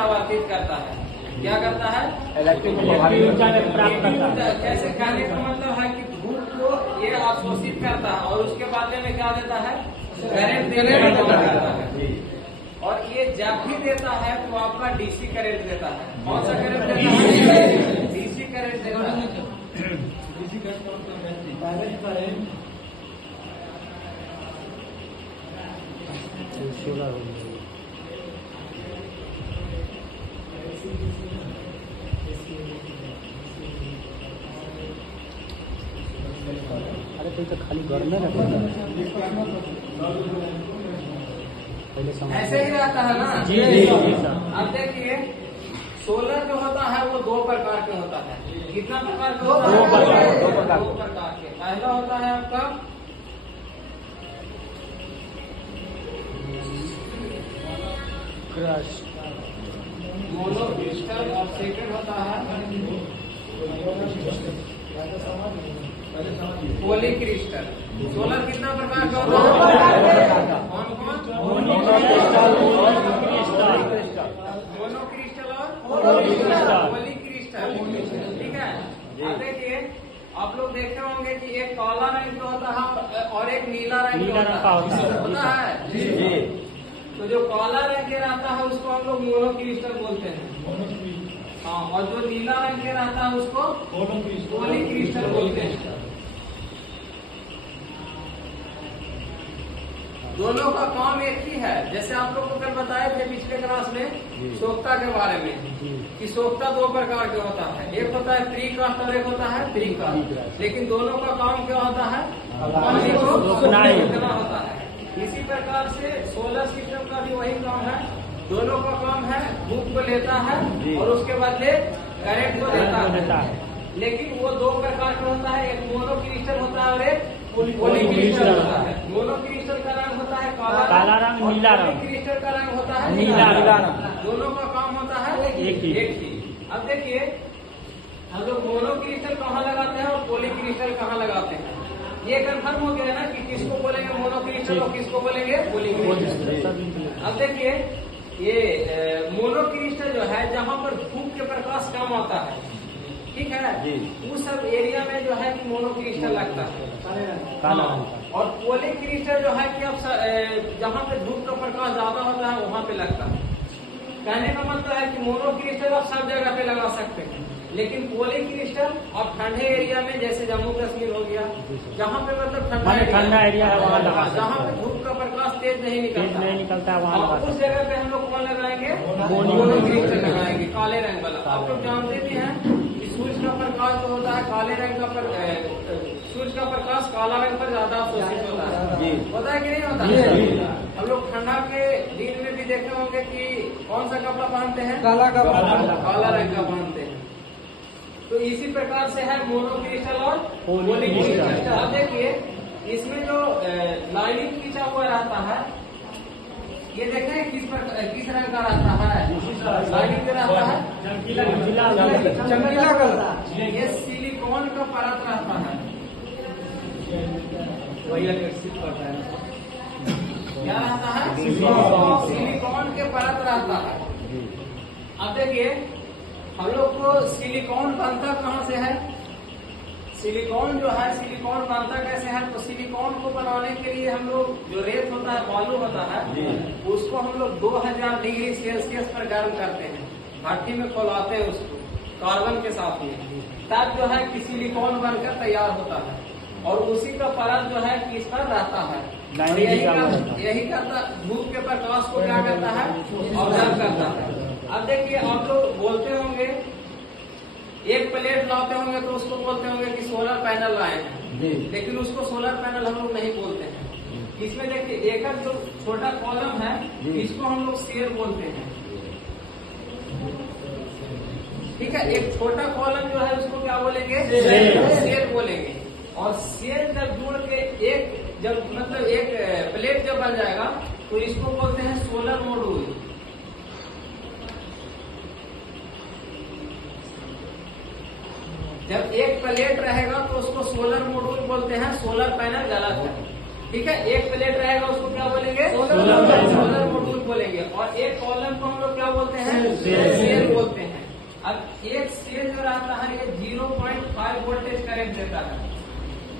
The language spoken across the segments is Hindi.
परावर्तित करता है। क्या करता है? इलेक्ट्रिक ऊर्जा प्राप्त करता है। कैसे? कहने का मतलब है कि धूप को ये अवशोषित करता है और उसके बदले में क्या देता है? करंट देने का काम करता है। और ये जब भी देता है तो आपका डीसी करंट देता है। कौन सा करंट देता है? डीसी करंट देता है। डीसी करंट अरे कोई तो खाली घर में रहता है। ऐसे ही रहता है ना? जी। अब देखिए, सोलर जो होता है वो दो प्रकार के होता है। कितना प्रकार के होता है? दो प्रकार के। पहला होता है आपका मोनो क्रिस्टल और सेकंड होता है पॉली क्रिस्टल। सोलर कितना प्रकार का होता है? कौन कौन? मोनो क्रिस्टल और पॉली क्रिस्टल। ठीक है। अब देखिए, आप लोग देखे होंगे कि एक काला रंग का होता है और एक नीला रंग का होता है। तो जो काला रंग के रहता है उसको हम लोग मोनो क्रिस्टल बोलते हैं। हाँ, और जो नीला रंग के रहता है उसको पॉली क्रिस्टल बोलते हैं। दोनों का काम एक ही है। जैसे आप लोग को कल बताए थे पिछले क्लास में सोखता के बारे में कि सोखता दो प्रकार के होता है। एक होता है प्री कास्ट और एक होता है प्री कास्ट। लेकिन दोनों का काम क्या होता है? पानी को रोकना होता है। इसी प्रकार से सोलर सिस्टम का भी वही काम है। दोनों का काम है धूप को लेता है और उसके बदले करंट को देता है। लेकिन वो दो प्रकार का होता है। एक मोनो क्रिस्टल होता है और एक पॉली क्रिस्टल होता है। मोनो क्रिस्टल का रंग होता है काला रंग, नीला रंग। क्रिस्टल का रंग होता है नीला रंग। दोनों का काम होता है एक ही। अब देखिए, हम लोग मोनो क्रिस्टल कहाँ लगाते हैं और पॉली क्रिस्टल कहाँ लगाते हैं, ये कंफर्म हो गया ना कि किसको बोलेंगे मोनो क्रिस्टल और किसको बोलेंगे पॉली क्रिस्टल। अब देखिए, ये मोनो क्रिस्टल जो है जहाँ पर धूप के प्रकाश कम आता है, ठीक है, उस सब एरिया में जो है कि मोनो क्रिस्टल लगता है काला। और पॉली क्रिस्टल जो है कि अब जहाँ पे धूप का प्रकाश ज्यादा होता है वहाँ पे लगता है। कहने का मतलब है कि मोनो क्रिस्टल आप सब जगह पे लगा सकते हैं, लेकिन पॉली क्रिस्टल आप ठंडे एरिया में, जैसे जम्मू कश्मीर हो गया, जहाँ पे मतलब ठंडा एरिया है वहाँ लगा, जहाँ पे धूप का प्रकाश तेज नहीं निकलता वहाँ उस जगह पे हम लोग कौन लगाएंगे? मोनो क्रिस्टल लगाएंगे, काले रंग वाला। आप लोग जानते भी हैं कि सूर्य का प्रकाश जो होता है काले रंग का, सूर्य का प्रकाश काला रंग पर ज्यादा अवशोषित होता है कि नहीं होता है? हम लोग ठंडा के दिन में भी देखे होंगे कि कौन सा कपड़ा पहनते हैं? काला रंग का पहनते हैं। तो इसी प्रकार से है मोनो क्रिस्टल और पॉली क्रिस्टल। अब देखिए, इसमें जो लाइनिंग खींचा हुआ रहता है, ये देखें किस रंग का रहता है? लाइनिंग जो रहता है चमकीला कलर। ये सिलिकॉन का परत रहता है। क्या रहता है? सिलिकॉन के परत रहता है। अब देखिए, हम लोग को सिलिकॉन बनता कहाँ से है? सिलिकॉन जो है, सिलिकॉन बनता कैसे है? तो सिलिकॉन को बनाने के लिए हम लोग जो रेत होता है, बालू होता है, उसको हम लोग 2000 डिग्री सेल्सियस पर गर्म करते हैं, भट्टी में खोलाते हैं उसको कार्बन के साथ में, तब जो है कि सिलिकॉन बनकर तैयार होता है। और उसी का परत जो है कि इस पर रहता है। यही करता धूप के प्रकाश को क्या करता है? ऑब्जर्व करता है। अब देखिए, आप लोग बोलते होंगे, एक प्लेट लाते होंगे तो उसको बोलते होंगे कि सोलर पैनल लाए हैं, लेकिन उसको सोलर पैनल हम लोग नहीं बोलते हैं। इसमें देखिए, एक जो छोटा कॉलम है इसको हम लोग शेर बोलते हैं। ठीक है, एक छोटा कॉलम जो है उसको क्या बोलेंगे? शेर बोलेंगे। और शेर जब जोड़ के एक प्लेट जब बन जाएगा तो इसको बोलते हैं सोलर मॉड्यूल। जब एक प्लेट रहेगा तो उसको सोलर मॉड्यूल बोलते हैं, सोलर पैनल गलत है। ठीक है, एक प्लेट रहेगा उसको क्या बोलेंगे? सोलर मॉड्यूल बोलेंगे। और एक कॉलम को हम लोग क्या बोलते हैं? सेल बोलते हैं। अब एक सेल जो रहता है ये 0.5 वोल्टेज करंट देता है।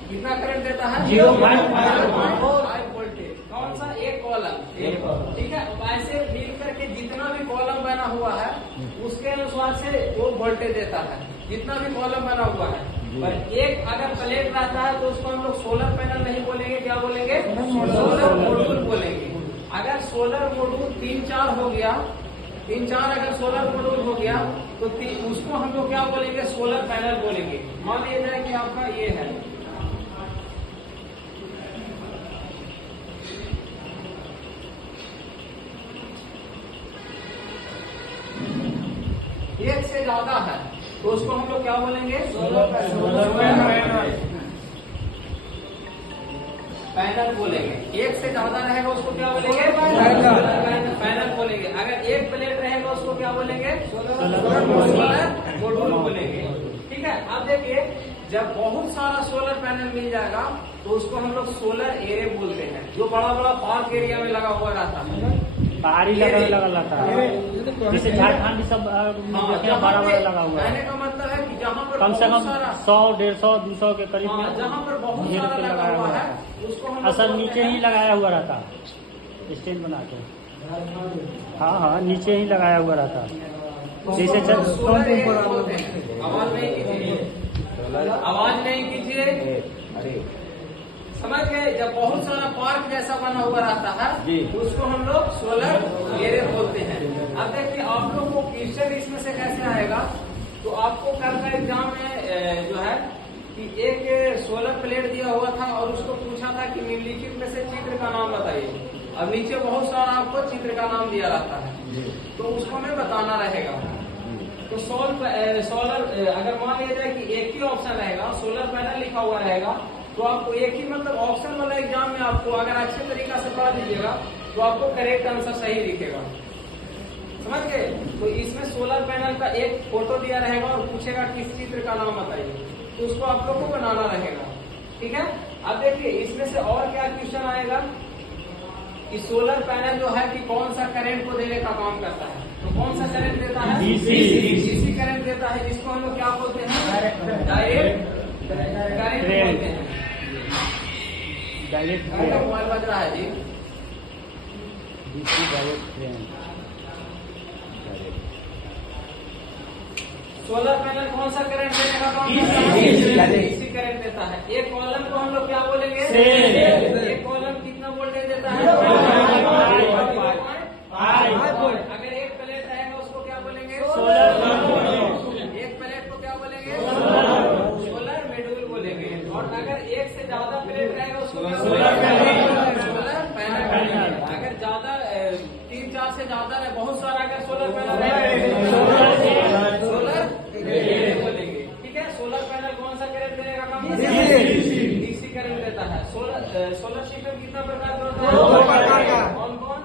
कितना करंट देता है? 0.5 वोल्टेज। कौन सा? एक कॉलम। ठीक है। अब ऐसे मिल करके जितना भी कॉलम बना हुआ है उसके अनुसार से वो वोल्टेज देता है, जितना भी कॉलम बना हुआ है। पर एक अगर प्लेट रहता है तो उसको हम लोग सोलर पैनल नहीं बोलेंगे, क्या बोलेंगे? सोलर मॉड्यूल बोलेंगे। अगर सोलर मॉड्यूल 3-4 हो गया, 3-4 अगर सोलर मॉड्यूल हो गया तो उसको हम लोग क्या बोलेंगे? सोलर पैनल बोलेंगे। मान लिया जाए कि आपका ये है, एक से ज्यादा है तो उसको हम लोग क्या बोलेंगे? सोलर पैनल बोलेंगे। एक से ज्यादा रहेगा उसको क्या बोलेंगे? पैनल बोलेंगे। अगर एक प्लेट रहेगा उसको क्या बोलेंगे? सोलर मॉड्यूल बोलेंगे। ठीक है। अब देखिए, जब बहुत सारा सोलर पैनल मिल जाएगा तो उसको हम लोग सोलर एरे बोलते हैं, जो बड़ा बड़ा पार्क एरिया में लगा हुआ रहता है। बाहरी लगा रहता है, जैसे झारखंड सब बड़ा बड़ा लगा हुआ है। कहने का मतलब है कि जहाँ पर कम से कम 100, 150, 200 के करीब में जहाँ पर बहुत सारा लगा हुआ है उसको हम असल नीचे ही लगाया हुआ रहता है, स्टैंड बना के। हाँ, नीचे ही लगाया हुआ रहता है। जैसे आवाज नहीं कीजिए। समझ गए? जब बहुत सारा पार्क जैसा बना हुआ रहता है उसको हम लोग सोलर एरे बोलते हैं। अब देखिए, आप लोग को क्वेश्चन इसमें से कैसे आएगा, तो आपको कल का एग्जाम में जो है कि एक सोलर प्लेट दिया हुआ था और उसको पूछा था कि निम्नलिखित में से चित्र का नाम बताइए। अब नीचे बहुत सारा आपको चित्र का नाम दिया रहता है तो उसको हमें बताना रहेगा। तो सोलर अगर मान लिया जाए कि एक ही ऑप्शन रहेगा, सोलर पैनल लिखा हुआ रहेगा, तो आपको एक ही मतलब ऑप्शन वाला एग्जाम में आपको अगर अच्छे तरीका से पढ़ दीजिएगा तो आपको करेक्ट आंसर सही दिखेगा। समझ गए? तो इसमें सोलर पैनल का एक फोटो दिया रहेगा और पूछेगा किस चित्र का नाम बताइए, तो उसको आप लोग को बनाना रहेगा। ठीक है। अब देखिए, इसमें से और क्या क्वेश्चन आएगा कि सोलर पैनल जो है कि कौन सा करंट को देने का काम करता है। तो कौन सा करंट देता है? डीसी करंट देता है, जिसको हम लोग क्या बोलते हैं? डायरेक्ट करंट बोलते हैं। डायरेक्ट मोबाइल बज रहा है जी। डीसी डायरेक्ट सोलर पैनल कौन सा करंट देने का काम करता है? डीसी करंट देता है। एक कॉलम को हम लोग क्या बोलेंगे? एक कॉलम कितना वोल्टेज देता है? अगर एक प्लेट रहेगा उसको क्या बोलेंगे? एक प्लेट को क्या बोलेंगे? सोलर मॉड्यूल बोलेंगे। और अगर एक से ज्यादा प्लेट रहेगा उसको क्या बोलेंगे? Solar panel. अगर ज्यादा 3-4 से ज्यादा है, बहुत सारा अगर सोलर पैनल रहेगा सोलर बोलेंगे। ठीक है। सोलर पैनल कौन सा करंट देने का काम करता है? डीसी करंट देता है। सोलर सिस्टम कितना प्रकार का होता है? 2 प्रकार का। कौन कौन?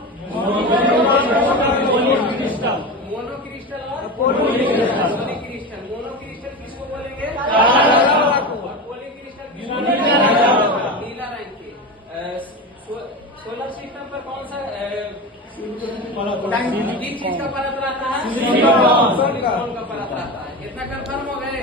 मोनो क्रिस्टल और पॉलीक्रिस्टल। मोनो क्रिस्टल किसको बोलेंगे? और पॉलीक्रिस्टल किसको बोलेंगे? नीला रंग के। सोलर सिस्टम पर कौन सा किस चीज का परत रहता है? सिलिकॉन का परत रहता है। इतना कंफर्म हो गए?